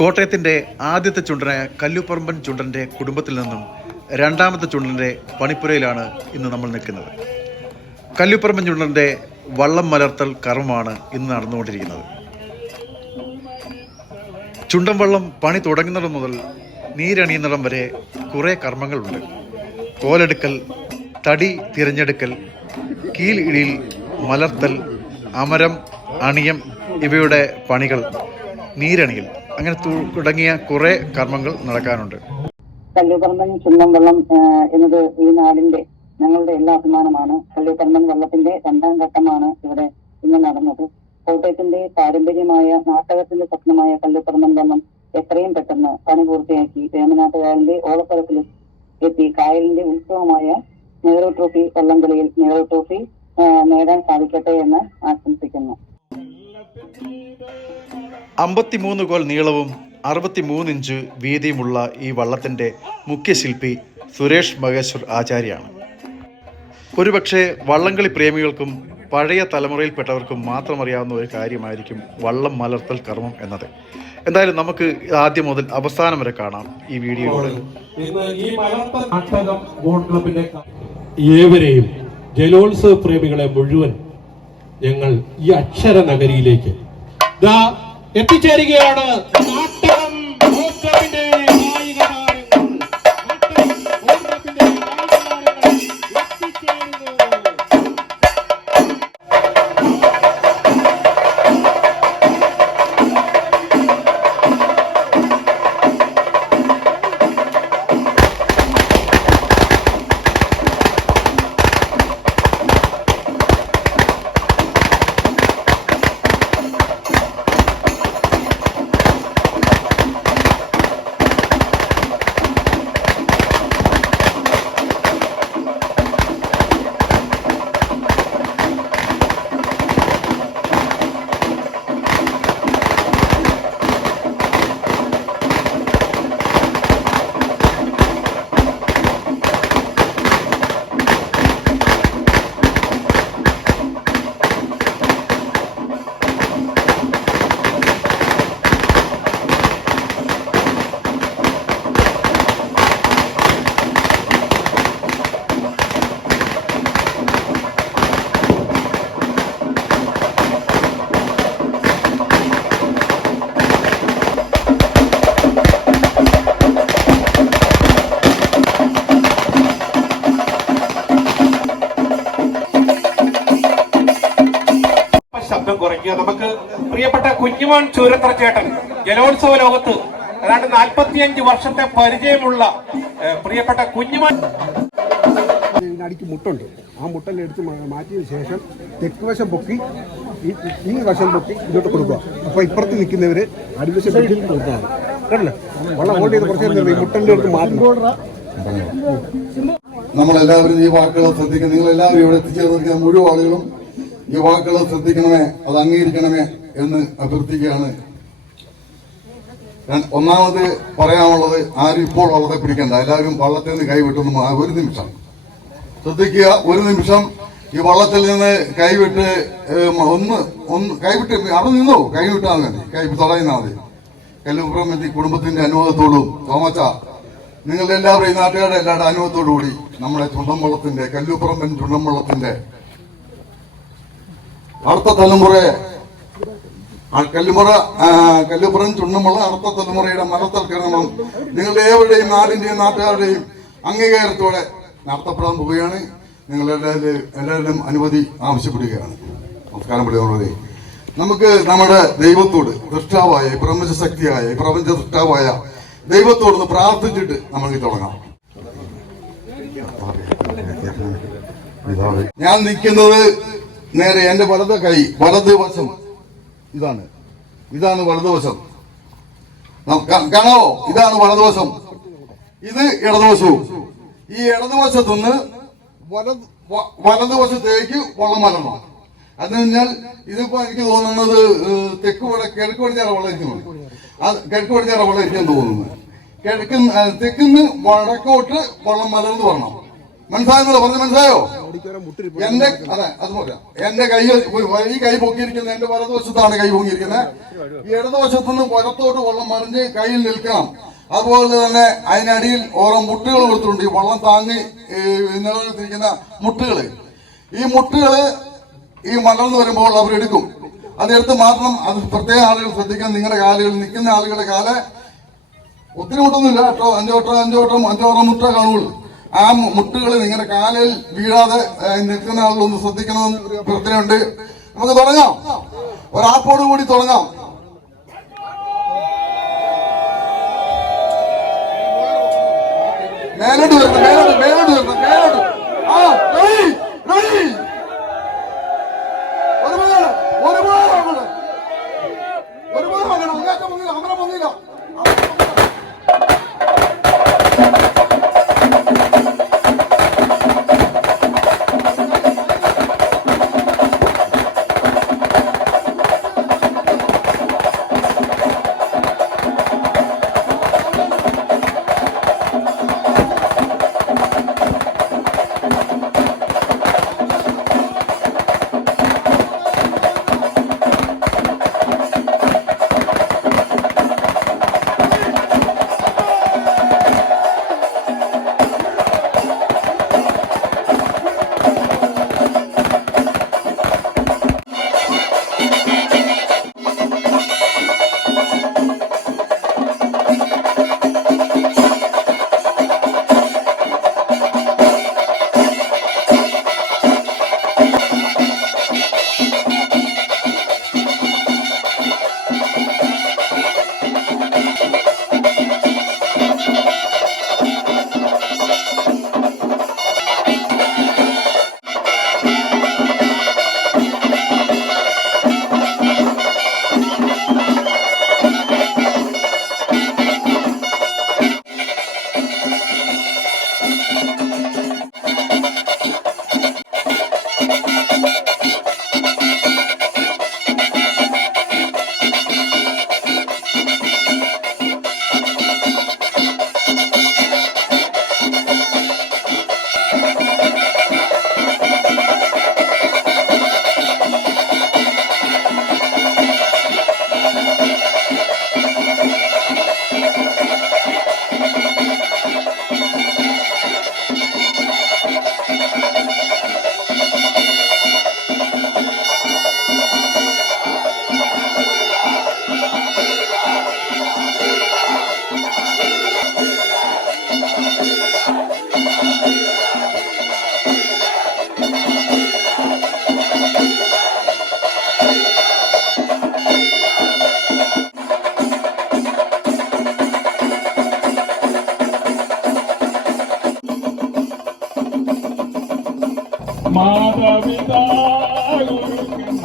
കോട്ടയത്തിൻ്റെ ആദ്യത്തെ ചുണ്ടനായ കല്ലുപറമ്പൻ ചുണ്ടൻ്റെ കുടുംബത്തിൽ നിന്നും രണ്ടാമത്തെ ചുണ്ടൻ്റെ പണിപ്പുരയിലാണ് ഇന്ന് നമ്മൾ നിൽക്കുന്നത്. കല്ലുപറമ്പൻ ചുണ്ടൻ്റെ വള്ളം മലർത്തൽ കർമ്മമാണ് ഇന്ന് നടന്നുകൊണ്ടിരിക്കുന്നത്. ചുണ്ടൻ വള്ളം പണി തുടങ്ങുന്നിടം മുതൽ നീരണിയുന്നിടം വരെ കുറേ കർമ്മങ്ങളുണ്ട്. കോലെടുക്കൽ, തടി തിരഞ്ഞെടുക്കൽ, കീൽ ഇടിയിൽ, മലർത്തൽ, അമരം, അണിയം ഇവയുടെ പണികൾ, നീരണിയൽ, അങ്ങനെ തുടങ്ങിയ കുറേ കർമ്മങ്ങൾ നടക്കാനുണ്ട്. കല്ലുപറമ്പൻ ചുണ്ടൻ വള്ളം എന്നത് ഈ നാടിന്റെ, ഞങ്ങളുടെ എല്ലാ അഭിമാനമാണ്. കല്ലുപറമ്പൻ വള്ളത്തിന്റെ രണ്ടാം ഘട്ടമാണ് ഇവിടെ ഇന്ന് നടന്നത്. കോട്ടയത്തിന്റെ പാരമ്പര്യമായ നാട്ടകത്തിന്റെ സ്വപ്നമായ കല്ലുപറമ്പൻ വള്ളം എത്രയും പെട്ടെന്ന് പണി പൂർത്തിയാക്കി വേമനാട്ടുകായലിന്റെ ഓളപ്പുറത്തിൽ എത്തി കായലിന്റെ ഉത്സവമായ നെഹ്റു ട്രോഫി വള്ളംകളിയിൽ നെഹ്റു ട്രോഫി നേടാൻ സാധിക്കട്ടെ എന്ന് ആശംസിക്കുന്നു. 53 കോൽ നീളവും 63 ഇഞ്ച് വീതിയുമുള്ള ഈ വള്ളത്തിൻ്റെ മുഖ്യശില്പി സുരേഷ് മഹേശ്വർ ആചാര്യാണ്. ഒരുപക്ഷെ വള്ളംകളി പ്രേമികൾക്കും പഴയ തലമുറയിൽപ്പെട്ടവർക്കും മാത്രം അറിയാവുന്ന ഒരു കാര്യമായിരിക്കും വള്ളം മലർത്തൽ കർമ്മം എന്നത്. എന്തായാലും നമുക്ക് ആദ്യം മുതൽ അവസാനം വരെ കാണാം ഈ വീഡിയോയിൽ. ഏവരെയും ജലോത്സവ പ്രേമികളെ മുഴുവൻ ഞങ്ങൾ ഈ അക്ഷര നഗരിയിലേക്ക് എത്തിച്ചേരുകയാണ്. ശബ്ദം കുറയ്ക്കുക. നമുക്ക് പ്രിയപ്പെട്ട കുഞ്ഞുമോൻ ചൂരത്തറ ചേട്ടൻ ജലോത്സവ ലോകത്ത് ഏതാണ്ട് 45 വർഷത്തെ പരിചയമുള്ള പ്രിയപ്പെട്ട കുഞ്ഞുമോൻ. അടിക്ക് മുട്ടുണ്ട്. ആ മുട്ടെല്ലാം എടുത്ത് മാറ്റിയതിനു ശേഷം തെക്ക് വശം പൊക്കി ഈ വശം പൊക്കി ഇങ്ങോട്ട് കൊടുക്കുക. അപ്പൊ ഇപ്പുറത്ത് നിൽക്കുന്നവര് അടിവശം കൊടുക്കുക. കേട്ടല്ലേ? വള്ളം ഹോൾഡ് ചെയ്ത് കുറച്ച് മുട്ടലിന്റെ അടുത്ത് മാറ്റണം. നമ്മളെല്ലാവരും ഈ വാക്കുകൾ ശ്രദ്ധിക്കണം. നിങ്ങളെല്ലാവരും ഇവിടെ എത്തിച്ചേർന്നിരിക്കുന്ന മുഴുവൻ ആളുകളും ഈ വാക്കുകൾ ശ്രദ്ധിക്കണമേ, അത് അംഗീകരിക്കണമേ എന്ന് അഭ്യർത്ഥിക്കുകയാണ്. ഒന്നാമത് പറയാനുള്ളത്, ആരും ഇപ്പോൾ വള്ളത്തെ പിടിക്കണ്ട. എല്ലാവരും വള്ളത്തിൽ നിന്ന് കൈവിട്ടൊന്നും ഒരു നിമിഷം ശ്രദ്ധിക്കുക. ഒരു നിമിഷം ഈ വള്ളത്തിൽ നിന്ന് കൈവിട്ട് ഒന്ന് കൈവിട്ട് അവിടെ നിന്നോ കൈവിട്ടാൽ മതി, കൈ തടയുന്നാൽ മതി. കല്ലുപറമ്പൻ കുടുംബത്തിന്റെ അനുഭവത്തോടും തോമച്ച നിങ്ങളുടെ എല്ലാവരും ഈ നാട്ടുകാരുടെ എല്ലാവരുടെ അനുഭവത്തോടു കൂടി നമ്മുടെ ചുണ്ടൻ വള്ളത്തിന്റെ, കല്ലുപറമ്പൻ ചുണ്ടൻ വള്ളത്തിന്റെ അടുത്ത തലമുറയെ കല്ലുപുറം ചുണ്ടൻവള്ളം അടുത്ത തലമുറയുടെ മലർത്തൽ കർമ്മം നിങ്ങളുടെ ഏവരുടെയും നാടിന്റെയും നാട്ടുകാരുടെയും അംഗീകാരത്തോടെ നടത്തപ്പെടാൻ പോവുകയാണ്. നിങ്ങളെല്ലാവരും അനുമതി ആവശ്യപ്പെടുകയാണ്. നമസ്കാരം പറയുന്നത്, നമുക്ക് നമ്മുടെ ദൈവത്തോട്, സൃഷ്ടാവായ പ്രപഞ്ചശക്തിയായ പ്രപഞ്ച സൃഷ്ടാവായ ദൈവത്തോടൊന്ന് പ്രാർത്ഥിച്ചിട്ട് നമുക്ക് തുടങ്ങാം. ഞാൻ നിൽക്കുന്നത് നേരെ എന്റെ വലതുവശം ഇതാണ് വലതുവശം. കാണാവോ? ഇതാണ് വലതുവശം, ഇത് ഇടതുവശവും. ഈ ഇടതുവശത്തുനിന്ന് വലതുവശത്തേക്ക് വള്ളം മലരണം. അത് കഴിഞ്ഞാൽ ഇതിപ്പോ എനിക്ക് തോന്നുന്നത് കിഴക്ക് പടിഞ്ഞാറ് വള്ളരിക്കുന്നു, കിഴക്ക് പടിഞ്ഞാറ് വള്ളരിക്കാൻ തോന്നുന്നു. തെക്കുന്ന് വടക്കോട്ട് വള്ളം മലർന്ന് വരണം. മനസ്സിലായോ? പറഞ്ഞ് മനസ്സിലായോ? എന്റെ അതെ അതുപോലെ എന്റെ കൈ ഈ കൈ പൊക്കിയിരിക്കുന്ന എന്റെ വലതുവശത്താണ് കൈ പൊങ്ങിയിരിക്കുന്നത്. ഈ ഇടതുവശത്തു നിന്ന് വലത്തോട്ട് വെള്ളം മറിഞ്ഞ് കയ്യിൽ നിൽക്കണം. അതുപോലെ തന്നെ അതിനടിയിൽ ഓരോ മുട്ടുകൾ കൊടുത്തിട്ടുണ്ട്. ഈ വെള്ളം താങ്ങി നിലനിർത്തിയിരിക്കുന്ന മുട്ടുകൾ. ഈ മുട്ടുകള് ഈ മലർന്നു വരുമ്പോൾ അവരെടുക്കും. അതെടുത്ത് മാറ്റണം. അത് പ്രത്യേക ആളുകൾ ശ്രദ്ധിക്കണം. നിങ്ങളുടെ കാലുകൾ നിൽക്കുന്ന ആളുകളുടെ കാല് ഒത്തിരി മുട്ടൊന്നുമില്ല കേട്ടോ. അഞ്ചോട്ടം മുട്ട കാണുള്ളൂ. ആ മുട്ടുകൾ നിങ്ങളുടെ കാലിൽ വീഴാതെ നിൽക്കുന്ന ആളുകളൊന്ന് ശ്രദ്ധിക്കണമെന്ന് ഒരു അഭ്യർത്ഥനയുണ്ട്. നമുക്ക് തുടങ്ങാം. ഒരാപ്പോട് കൂടി തുടങ്ങാം. മേലോട്ട് വരണം. ആ ഒരുപാട് അങ്ങനെ പൊങ്ങില്ല. മാതാപിതാ ഗുരു